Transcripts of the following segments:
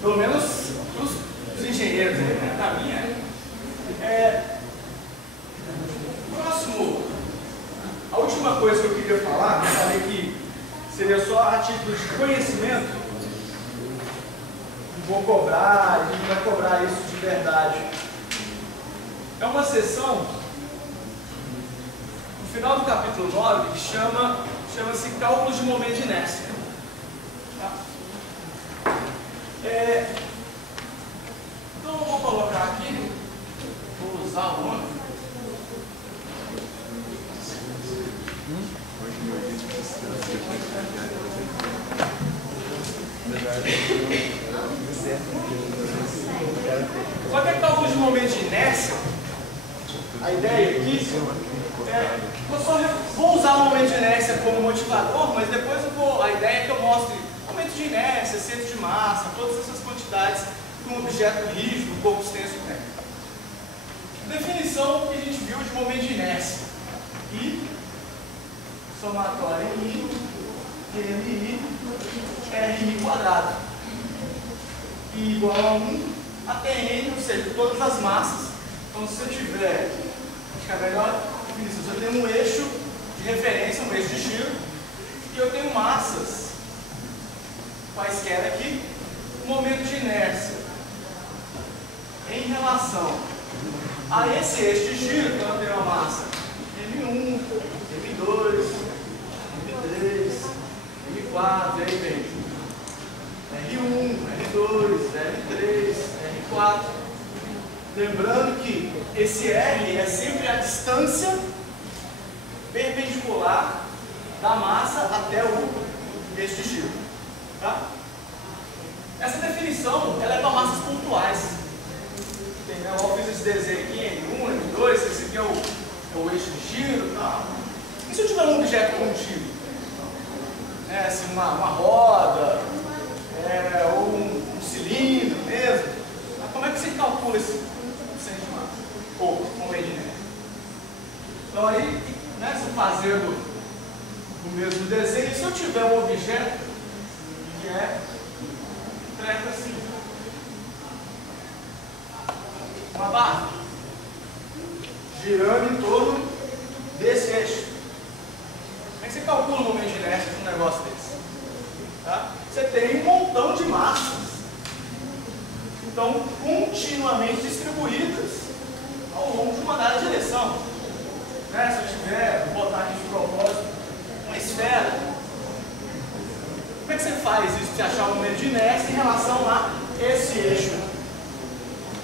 Pelo menos os engenheiros, né? Na minha. Próximo. A última coisa que eu queria falar, eu falei que seria só a título de conhecimento. Vou cobrar, a gente vai cobrar isso de verdade. É uma sessão, no final do capítulo 9, que chama-se Cálculos de Momento de Inércia. Tá? Então eu vou colocar aqui, vou usar o nome. Só que cálculo de momento de inércia, a ideia aqui eu só vou usar o momento de inércia como motivador, mas depois a ideia é que eu mostre momento de inércia, centro de massa, todas essas quantidades que um objeto rígido, um corpo extenso tem. Definição que a gente viu de momento de inércia. I somatória em I, MI, RI quadrado. I igual a 1 até N, ou seja, todas as massas. Então, se eu tiver, acho que a melhor definição, se eu tenho um eixo de referência, um eixo de giro, e eu tenho massas quaisquer aqui, o momento de inércia em relação a esse eixo de giro, então eu tenho uma massa M1, M2, M3, M4, e aí vem R1, R2, R3, R4. Lembrando que esse R é sempre a distância perpendicular da massa até o eixo de giro. Tá? Essa definição ela é para massas pontuais. Eu fiz esse desenho aqui, M1, M2, esse aqui é o eixo de giro. Tá? E se eu tiver um objeto contínuo? Assim, uma roda, ou um cilindro mesmo. Como é que você calcula esse centro de massa? Ou momento de inércia? Então aí, se fazendo o mesmo desenho, se eu tiver um objeto que treta assim, uma barra girando em torno desse eixo. Como é que você calcula o momento de inércia de um negócio desse? Tá? Você tem um montão de massas, então continuamente distribuídas ao longo de uma dada direção. Se eu tiver, vou botar aqui de propósito, uma esfera, como é que você faz isso para achar o momento de inércia em relação a esse eixo?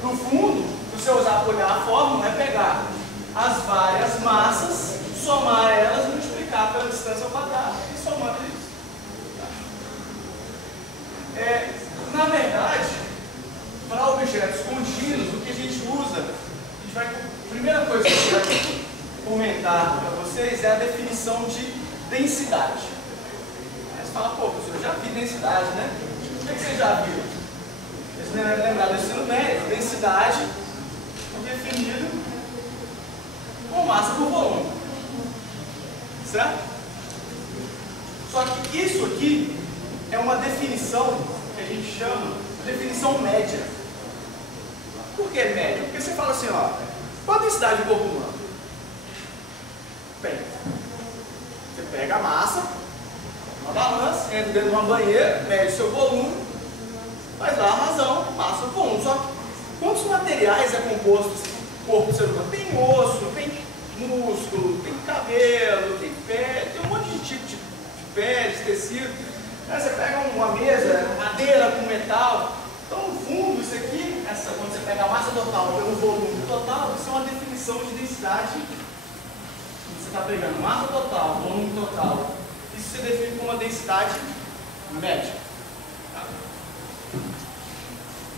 No fundo, se você usar apoiar a fórmula, é pegar as várias massas, somar elas e multiplicar pela distância ao quadrado, e somando isso. Na verdade, para objetos contínuos, o que a gente usa, a primeira coisa que a gente vai comentar para vocês é a definição de densidade. Aí você fala, pô, professor, eu já vi densidade, né? O que é que você já viu? Vocês lembraram do ensino médio? Densidade definido com massa por volume. Certo? Só que isso aqui é uma definição que a gente chama de definição média. Por que média? Porque você fala assim, ó, qual a densidade do corpo humano? Bem, você pega a massa, uma balança, entra dentro de uma banheira, mede o seu volume, faz lá a razão, massa por volume. Só que quantos materiais é composto o corpo do ser humano? Tem osso, tem músculo, tem cabelo, tem pele, tem um monte de tipo de pele, de tecido. Aí você pega uma mesa, madeira com metal. Então, no fundo, isso aqui, quando você pega a massa total pelo volume total, isso é uma definição de densidade. Você está pegando massa total, volume total. Isso você define como uma densidade média. Tá?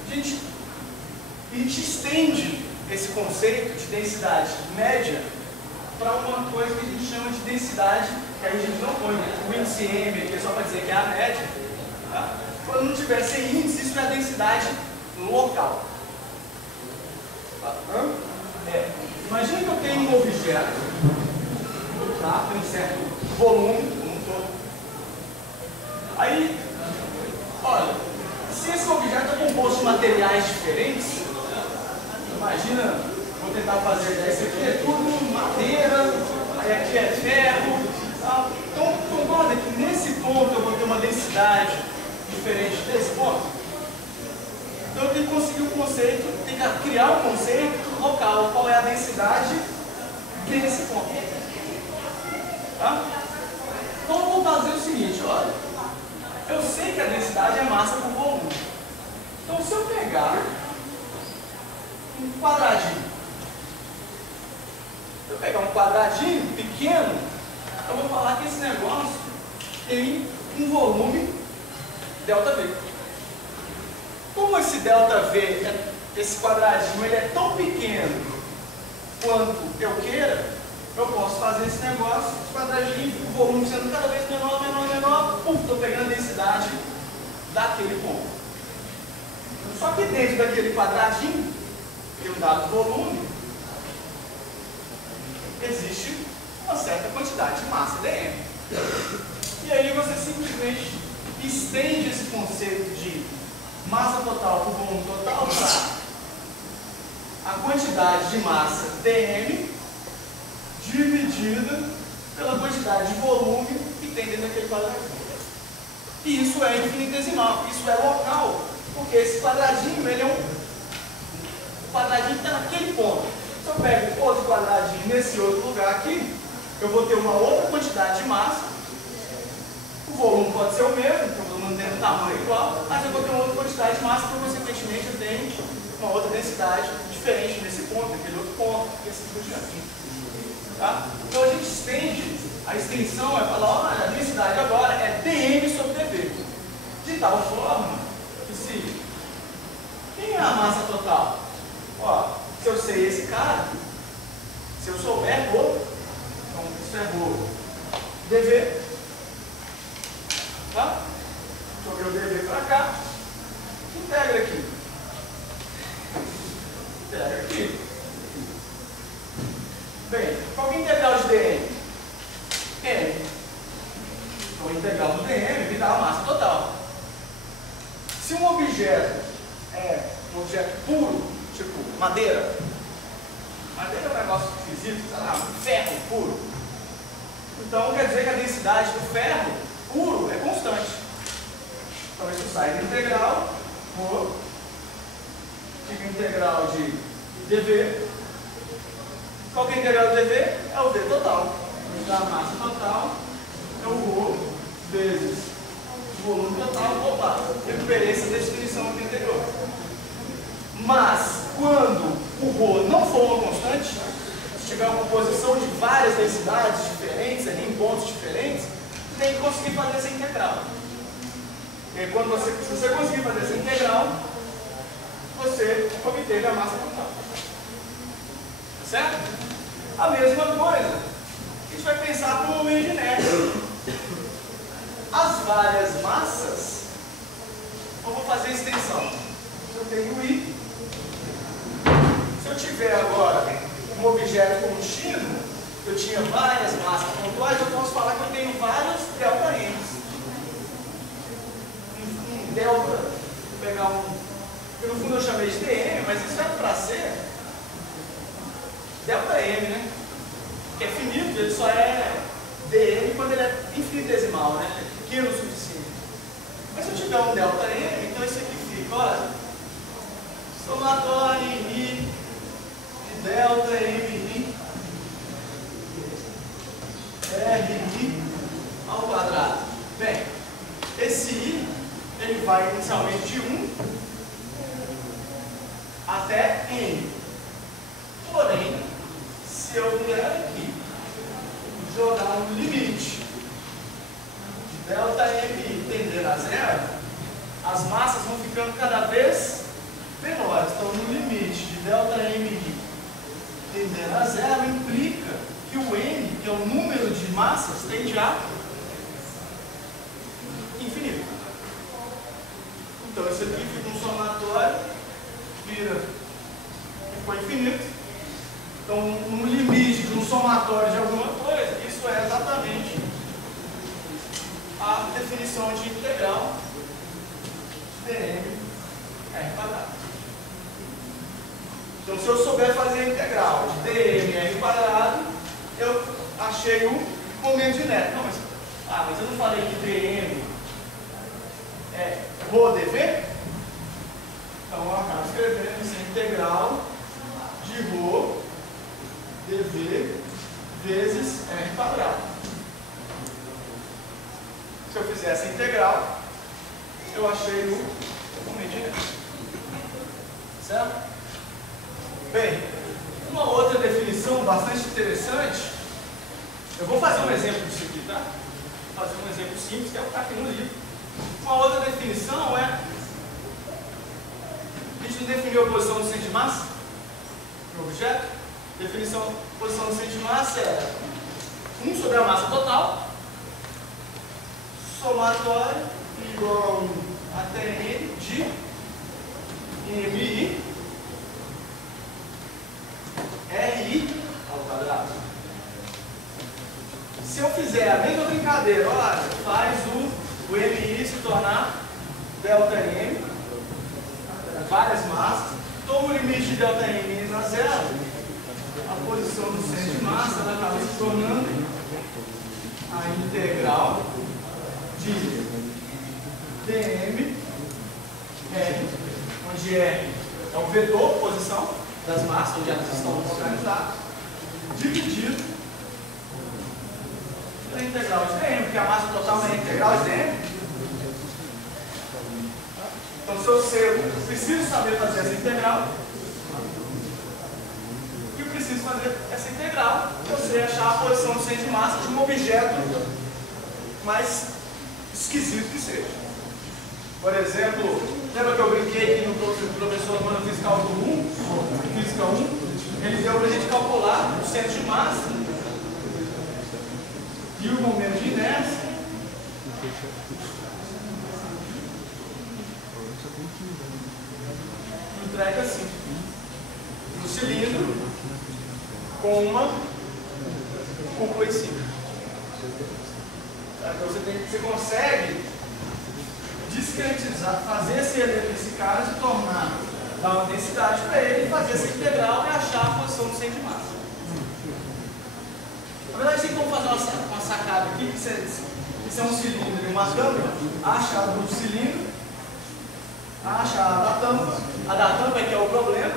A gente estende esse conceito de densidade média para uma coisa que a gente chama de densidade, que a gente não põe o índice M aqui só para dizer que é a média. Tá? Quando não tiver sem índice, isso é a densidade local. Tá? Imagina que eu tenho um objeto, tá? Tem um certo volume, como um todo. Aí, olha, se esse objeto é composto de materiais diferentes. Imagina, vou tentar fazer ideia, isso aqui é tudo madeira, aí aqui é ferro. Tá? Então, concorda que nesse ponto eu vou ter uma densidade diferente desse ponto? Então eu tenho que conseguir um conceito, tenho que criar um conceito local, qual é a densidade desse ponto. Tá? Então eu vou fazer o seguinte, olha, eu sei que a densidade é massa por volume. Então se eu pegar um quadradinho, pequeno, eu vou falar que esse negócio tem um volume ΔV. Como esse ΔV, esse quadradinho, ele é tão pequeno quanto eu queira, eu posso fazer esse negócio, esse quadradinho, o volume sendo cada vez menor, estou pegando a densidade daquele ponto. Só que dentro daquele quadradinho, tem um dado volume, existe uma certa quantidade de massa dm. E aí você simplesmente estende esse conceito de massa total por volume total para a quantidade de massa dm dividida pela quantidade de volume que tem dentro daquele quadradinho. E isso é infinitesimal, isso é local, porque esse quadradinho, ele é um quadradinho que está naquele ponto. Se eu pego outro quadradinho nesse outro lugar aqui, eu vou ter uma outra quantidade de massa. O volume pode ser o mesmo, porque o volume tem um tamanho igual, mas eu vou ter uma outra quantidade de massa, porque consequentemente eu tenho uma outra densidade diferente nesse ponto, naquele outro ponto, e assim por diante. Tá? Então a gente estende, a extensão é falar, olha, a densidade agora é dm sobre dv. De tal forma que se... Quem é a massa total? Ó, se eu sei esse cara, se eu souber rho, então isso é rho dv, tá? Joguei o dv para cá, integra aqui. Integra aqui. Bem, qual que é a integral de dm? M. Então a integral do dm me dá a massa total. Se um objeto é um objeto puro, tipo madeira é um negócio esquisito, sei lá, um ferro puro. Então quer dizer que a densidade do ferro puro é constante. Então isso sai da integral, fica a integral de dv. Qual que é a integral do dv? É o v total. Da massa total é o ρ vezes o volume total. Opa, recuperei essa definição aqui anterior. Mas, quando o ρ não for uma constante, se tiver uma composição de várias densidades diferentes, ali em pontos diferentes, você tem que conseguir fazer essa integral. E aí, se você conseguir fazer essa integral, você obteve a massa total. Certo? A mesma coisa, a gente vai pensar para o momento inerente. As várias massas, eu vou fazer a extensão. Eu tenho I. Se eu tiver agora um objeto contínuo, eu tinha várias massas pontuais, eu posso falar que eu tenho vários ΔMs. Um delta, vou pegar que no fundo eu chamei de dm, mas isso é para ser ΔM, né? Que é finito, ele só é dm quando ele é infinitesimal, né? É pequeno o suficiente. Mas se eu tiver um ΔM, então isso aqui fica, olha, somatório em I de ΔMI RI ao quadrado. Bem, esse I, ele vai inicialmente de 1 até N. Porém, se eu vier aqui jogar um limite de ΔMI tendendo a zero, as massas vão ficando cada vez menores. Então, no limite de ΔMI tendendo a zero, implica que o N, que é o número de massas, tende a infinito. Então, isso aqui fica um somatório, ficou infinito. Então, um limite de um somatório de alguma coisa, isso é exatamente a definição de integral de dm. Então, se eu souber fazer a integral de dm/r², eu achei o momento de neto. Não, mas eu não falei que dm é rho dv? Então, eu acabo escrevendo essa integral de rho dv vezes r². Se eu fizer essa integral, eu achei o momento de neto. Certo? Bem, uma outra definição bastante interessante, eu vou fazer um exemplo disso aqui, tá? Vou fazer um exemplo simples, que é o que está aqui no livro. Uma outra definição é, a gente não definiu a posição do centro de massa no objeto. Definição de posição do centro de massa é 1 sobre a massa total, somatório igual a Tn de mi ri ao quadrado. Se eu fizer a mesma brincadeira, olha, faz o mi se tornar ΔM, várias massas, toma o limite de ΔM indo a zero, a posição do centro de massa ela acaba se tornando a integral de dm R, onde R é o vetor, posição das massas, onde elas estão localizadas, dividido pela integral de dm, porque a massa total é a integral de dm. Então, se eu preciso saber fazer essa integral, e eu preciso fazer essa integral, eu sei achar a posição do centro de massa de um objeto mais esquisito que seja. Por exemplo, lembra que eu brinquei aqui no professor quando eu fiz cálculo 1, física 1, ele deu para a gente calcular o centro de massa e o momento de inércia. Entrega assim, no cilindro com uma cúpula em cima. Então você consegue discretizar, fazer esse cara se tornar, dar uma densidade para ele, fazer essa integral e achar a posição do centro de massa. Na verdade, tem como fazer uma sacada aqui, que isso é um cilindro e uma tampa, acha a do cilindro, acha a da tampa é que é o problema,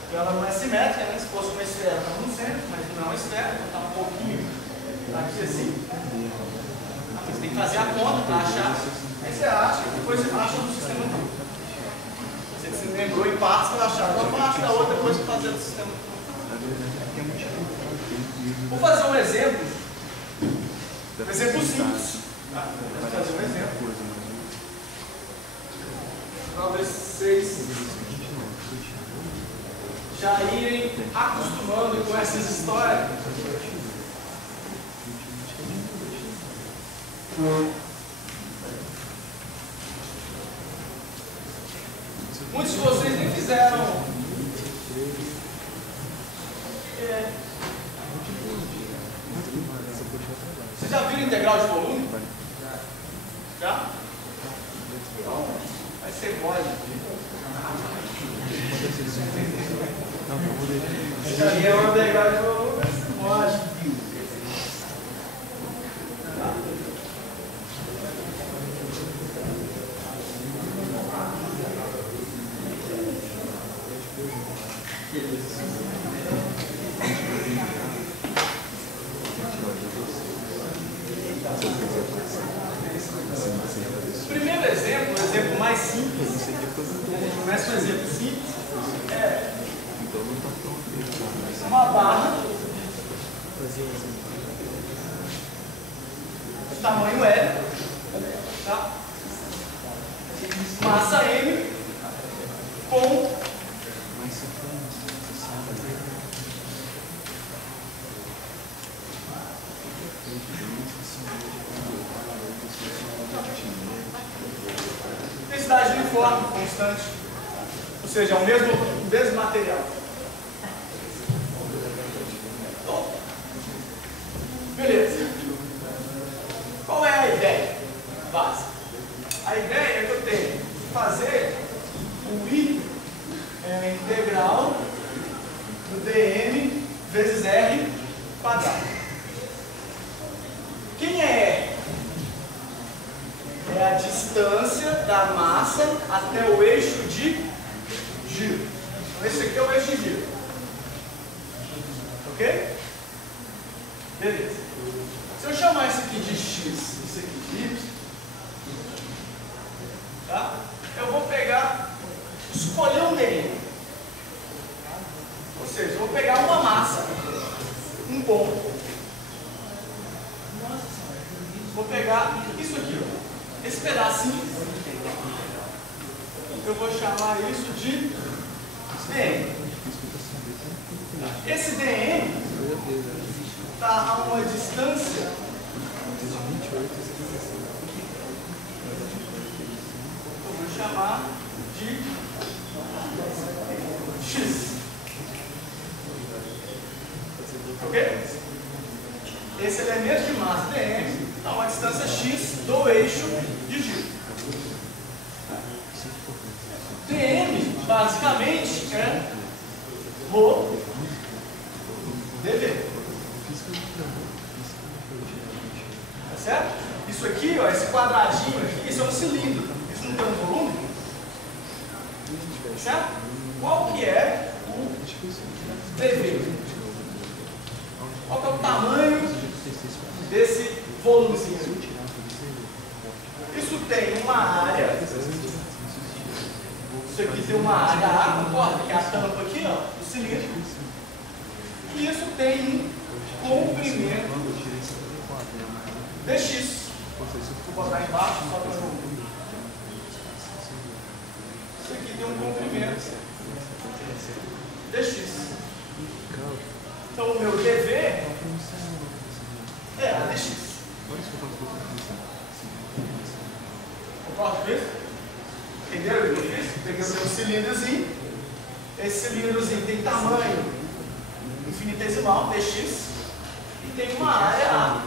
porque ela não é simétrica, né? Se fosse uma esfera, estava no centro, mas não é uma esfera, então está um pouquinho aqui assim. Você tem que fazer a conta para achar. Aí você acha, depois você acha no sistema todo. Você se lembrou em partes para achar uma parte da outra, depois você fazer o sistema todo. Vou fazer um exemplo simples. Vou fazer um exemplo para vocês já irem acostumando com essas histórias. Muitos de vocês nem fizeram vocês já viram integral de volume? Já? Então, vai ser mole. Já viram uma integral de volume? Vai ser mole. Primeiro exemplo, o exemplo mais simples, a gente começa com um exemplo simples, é uma barra de tamanho L, tá? Massa M com densidade uniforme, constante, ou seja, o mesmo material. Beleza. Qual é a ideia básica? A ideia é que eu tenho que fazer o I é a integral do dm vezes r quadrado. Quem é R? É a distância da massa até o eixo de giro. Então, esse aqui é o eixo de giro. Ok? Beleza. Se eu chamar isso aqui de x, isso aqui de y, tá? Eu vou pegar, escolher um dm. Ou seja, eu vou pegar uma massa, um ponto. Vou pegar isso aqui, ó, esse pedacinho, eu vou chamar isso de dm. Esse dm está a uma distância eu vou chamar de x. Ok? Esse elemento de massa dm está a uma distância x do eixo de giro. dm basicamente é ρ dv. Tá certo? Isso aqui, ó, esse quadradinho aqui, isso é um cilindro. Isso não tem um volume? Tá certo? Qual que é o dv? Qual que é o tamanho desse volumezinho? Isso tem uma área. Isso aqui tem uma área A, concorda? Que é a tampa aqui, ó, do cilindro. E isso tem um comprimento dx. Vou botar embaixo só para não. Isso aqui tem um comprimento dx. Então o meu dv é a dx. Concorda com isso? Entenderam o que eu fiz? Peguei o meu cilindrozinho. Esse cilindrozinho tem tamanho infinitesimal, dx, e tem uma área A.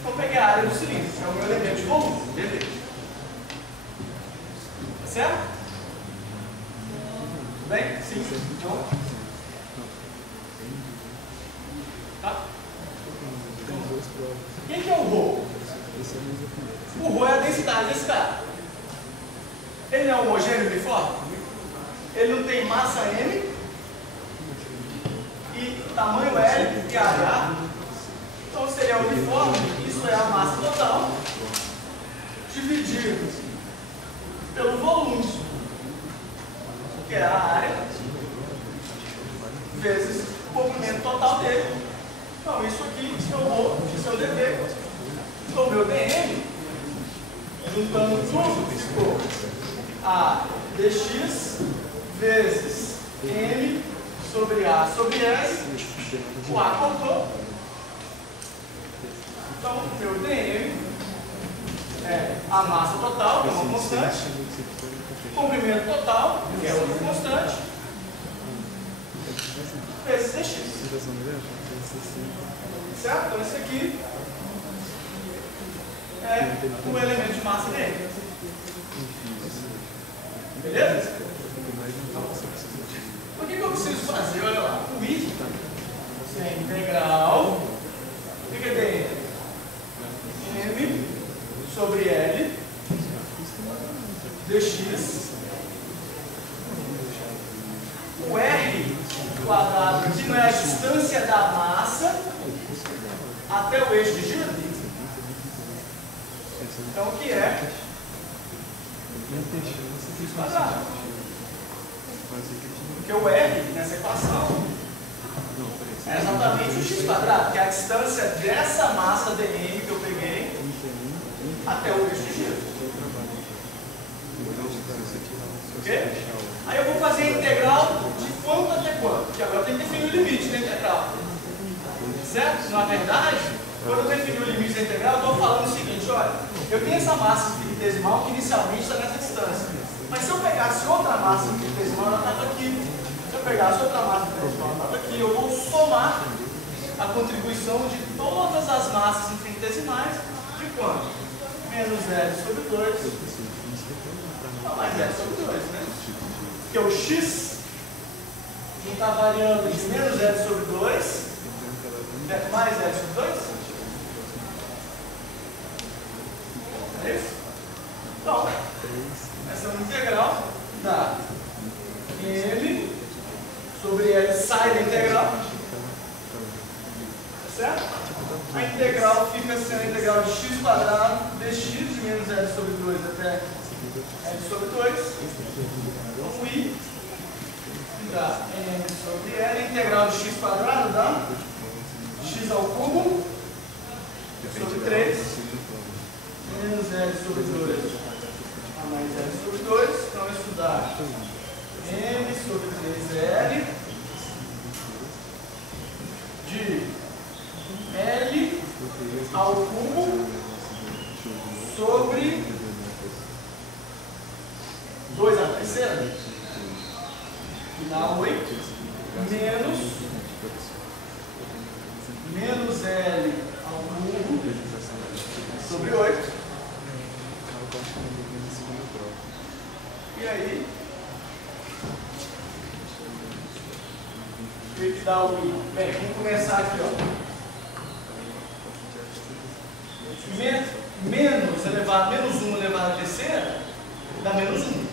Então eu peguei a área do cilindro, que é o meu elemento de volume, dv. Tá certo? Tudo bem? Sim? Então, tá? Quem que é o ρ? O ρ é a densidade desse cara. Ele não é homogêneo uniforme? Ele não tem massa m e tamanho L e área A. Então, se ele é uniforme, isso é a massa total dividido pelo volume, que é a área, vezes o comprimento total dele. Então, isso aqui, isso é o ρ, isso é o dv. Então, o meu dm, juntando tudo, ficou a dx vezes m sobre A sobre S, o A cortou. Então, o meu dm é a massa total, que é uma constante, comprimento total, que é outra constante, vezes dx. Certo? Então, esse aqui é o elemento de massa dele. Beleza? O que eu preciso fazer? Olha lá. O I é integral. O que é dm? M sobre L dx. O R quadrado, que não é a distância da massa até o eixo de giro. Então, o que é? X quadrado. Porque o R nessa equação é exatamente o x quadrado, que é a distância dessa massa dm que eu peguei até o eixo de giro. Ok? Aí eu vou fazer a integral de quanto até quanto, porque agora eu tenho que definir o limite da integral. Certo? Na verdade, quando eu defini o limite da integral, eu estou falando o seguinte, olha, eu tenho essa massa infinitesimal que inicialmente está nessa distância. Mas se eu pegasse outra massa infinitesimal, ela estava aqui. Se eu pegasse outra massa infinitesimal, ela estava aqui. Eu vou somar a contribuição de todas as massas infinitesimais de quanto? Menos L sobre 2. Não, mais L sobre 2, né? Porque o x não está variando de menos L sobre 2, mais L sobre 2? É isso? Então, essa é uma integral dá M sobre L sai da integral. Tá certo? A integral fica sendo a integral de x quadrado dx de menos L sobre 2 até L sobre 2. Então, I dá M sobre L, integral de x quadrado dá x ao cubo sobre 3 menos L sobre 2 a mais L sobre 2. Então, isso dá M sobre 3L de L ao cubo sobre 2 à terceira, que dá 8, menos L ao cubo sobre 8. E aí, o que dá o I? Bem, vamos começar aqui, ó. Menos elevado, menos 1 elevado à terceira, dá menos 1.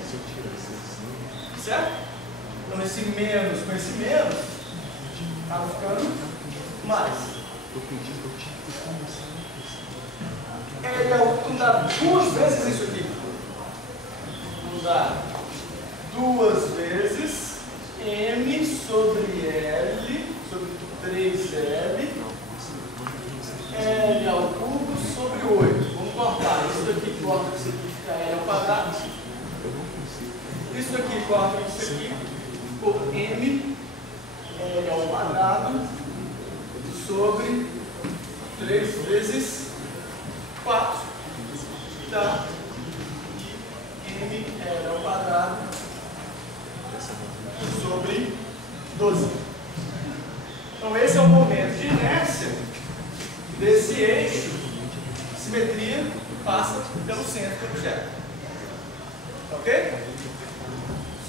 Certo? Então, esse menos com esse menos, acaba ficando mais. L ao cubo dá 2 vezes isso aqui. Vamos dar 2 vezes M sobre L sobre 3L L ao cubo sobre 8. Vamos cortar. Isso daqui corta com isso aqui, fica L ao quadrado. Isso aqui corta com isso aqui, por M L ao quadrado sobre 3 vezes 4. Dá M L ao quadrado sobre 12. Então, esse é o momento de inércia desse eixo, simetria passa pelo centro do objeto. Ok?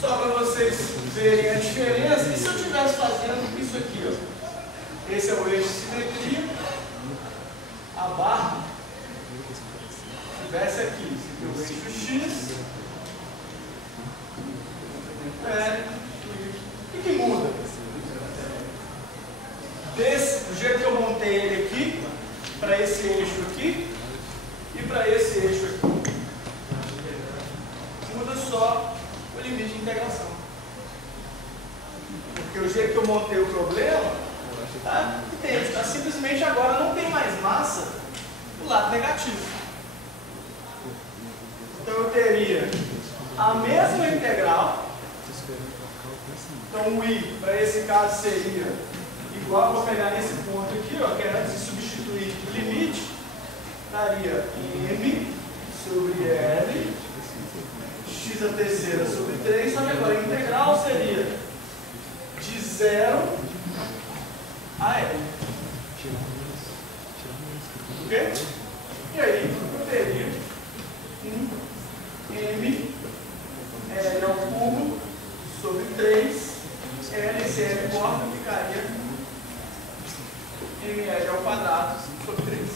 Só para vocês verem a diferença. E se eu estivesse fazendo isso aqui, ó? Esse é o eixo de simetria. A barra estivesse aqui. Esse aqui é o eixo X. O que muda? Do jeito que eu montei ele aqui, para esse eixo aqui e para esse eixo aqui. Muda só o limite de integração. Porque o jeito que eu montei o problema, tá? Entende? Tá? Simplesmente agora não tem mais massa do lado negativo. Então eu teria a mesma integral. Então o I, para esse caso, seria igual, vou pegar nesse ponto aqui, ó, que é antes de substituir o limite, daria M sobre L, x a terceira sobre 3, só que agora a integral seria de 0 a L. Ok? E aí eu teria M L ao cubo sobre 3, L, esse L corta, ficaria ml ao quadrado sobre 3.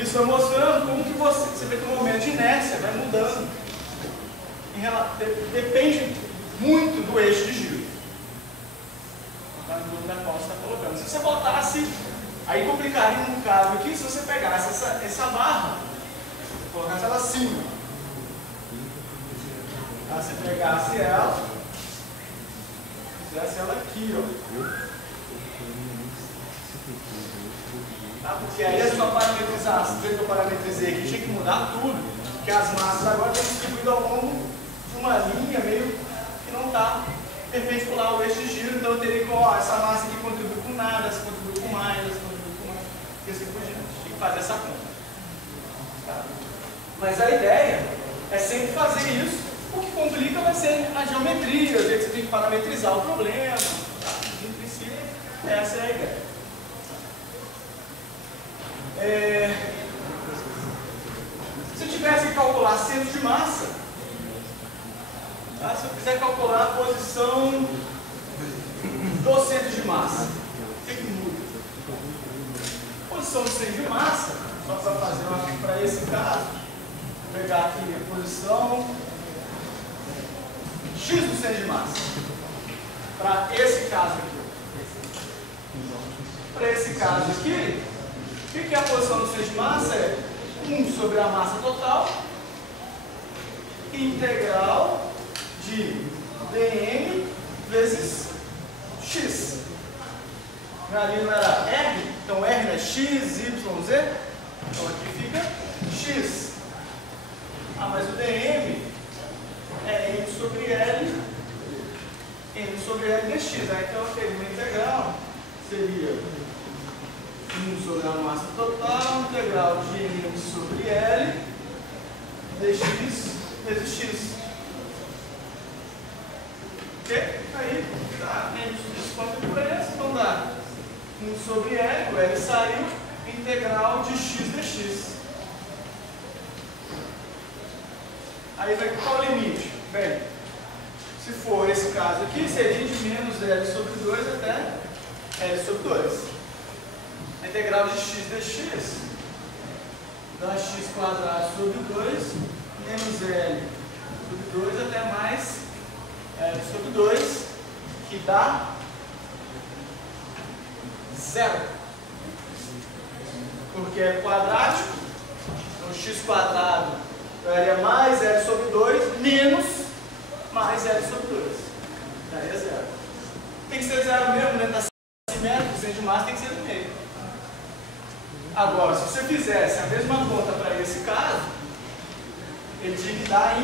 Isso vai mostrando como que você vê que o momento de inércia vai mudando. Depende muito do eixo de giro. Da qual você está colocando. Se você botasse, aí complicaria um caso aqui, se você pegasse essa barra, colocasse ela acima. Tá? Se pegasse ela, fizesse ela aqui, ó. Tá? Porque aí é só parametrizar. Se que eu parametrizei aqui, tinha que mudar tudo. Porque as massas agora estão distribuídas ao longo de uma linha meio que não está perpendicular ao eixo de giro. Então eu teria que, ó, essa massa aqui contribui com nada, essa contribui com mais, essa contribui com mais. E assim por diante. Tem que fazer essa conta. Tá? Mas a ideia é sempre fazer isso. O que complica vai ser a geometria, o jeito que você tem que parametrizar o problema. Tá? Em princípio, essa é a ideia. Se eu tivesse que calcular centro de massa, tá? Se eu quiser calcular a posição do centro de massa. O que muda? Posição do centro de massa, só para fazer para esse caso, vou pegar aqui a posição X do centro de massa. Para esse caso aqui. Para esse caso aqui, o que é a posição do centro de massa? É 1 sobre a massa total, integral de dm vezes x. Ali não era r, então r é x, y, z. Então aqui fica x. Mas o dm é n sobre L dx. Então eu teria uma integral, seria 1 sobre a massa total, integral de n sobre L dx vezes x. Ok? Aí dá n desconto por esse, então dá 1 sobre L, o L saiu, integral de x dx. Aí vai qual o limite? Bem, se for esse caso aqui, seria de menos L sobre 2 até L sobre 2. A integral de x dx dá x quadrado sobre 2 menos L sobre 2 até mais L sobre 2, que dá 0. Porque é quadrático, então x quadrado L é mais L sobre 2 menos mais L sobre 2. Daí é 0. Tem que ser 0 mesmo, né? Está simétrico, o centro de massa tem que ser no meio. Agora, se você fizesse a mesma conta para esse caso, ele tinha que dar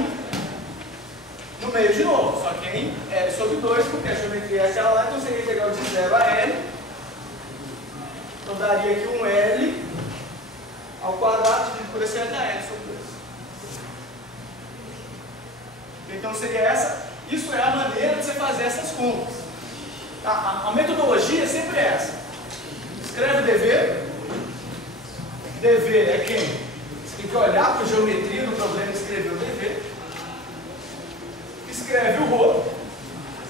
no meio de novo, só que em L sobre 2, porque a geometria é aquela lá, então seria integral de 0 a L. Então daria aqui um L ao quadrado dividido por esse L da L sobre 2. Então seria essa, isso é a maneira de você fazer essas contas. A metodologia é sempre essa. Escreve DV. DV é quem? Você tem que olhar para a geometria do problema e escrever o DV. Escreve o ρ,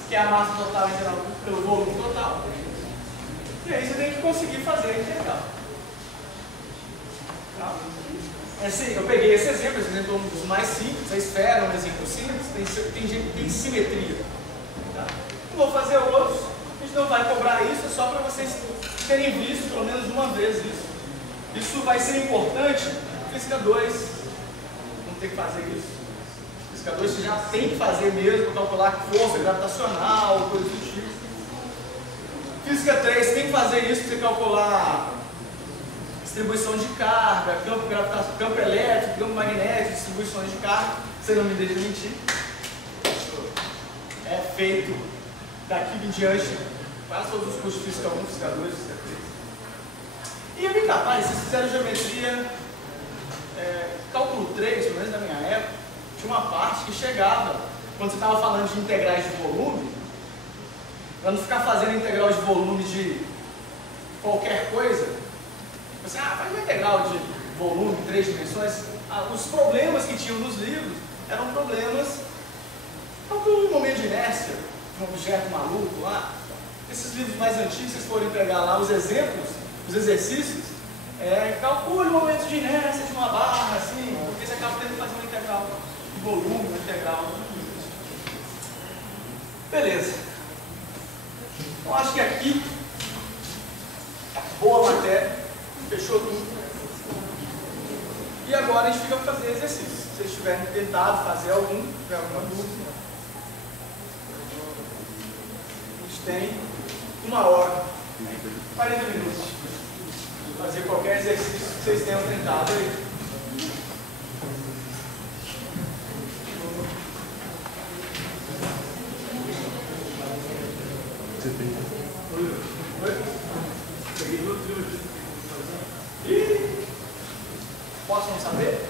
que é a massa total integral pelo volume total. E aí você tem que conseguir fazer a integral. Tá? Assim, eu peguei esse exemplo é um dos mais simples, a esfera é um exemplo simples, tem simetria. Tá? Não vou fazer outros, a gente não vai cobrar isso, é só para vocês terem visto pelo menos uma vez isso. Isso vai ser importante no Física 2, não tem que fazer isso. Física 2 você já tem que fazer mesmo para calcular força gravitacional, coisa do tipo. Física 3 você tem que fazer isso para você calcular distribuição de carga, campo gravitacional, campo elétrico, campo magnético, distribuições de carga. Você não me deixa mentir. É feito daqui em diante, quase todos os cursos de Física 1, Física 2, Física 3. E vem cá, pai, vocês fizeram geometria, cálculo 3, pelo menos na minha época, tinha uma parte que chegava, quando você estava falando de integrais de volume, para não ficar fazendo integral de volume de qualquer coisa, você, faz uma integral de volume em 3 dimensões. Os problemas que tinham nos livros eram problemas, cálculo no momento de inércia, de um objeto maluco lá. Esses livros mais antigos, vocês forem pegar lá os exemplos, os exercícios, calcule o momento de inércia de uma barra, assim, porque você acaba tendo que fazer uma integral de volume, uma integral. Beleza. Então acho que aqui, boa matéria, fechou tudo. E agora a gente fica para fazer exercícios. Se vocês tiverem tentado fazer algum, tiver alguma dúvida, a gente tem 1 hora, 40 minutos. Fazer qualquer exercício que vocês tenham tentado aí. Oi? E posso não saber?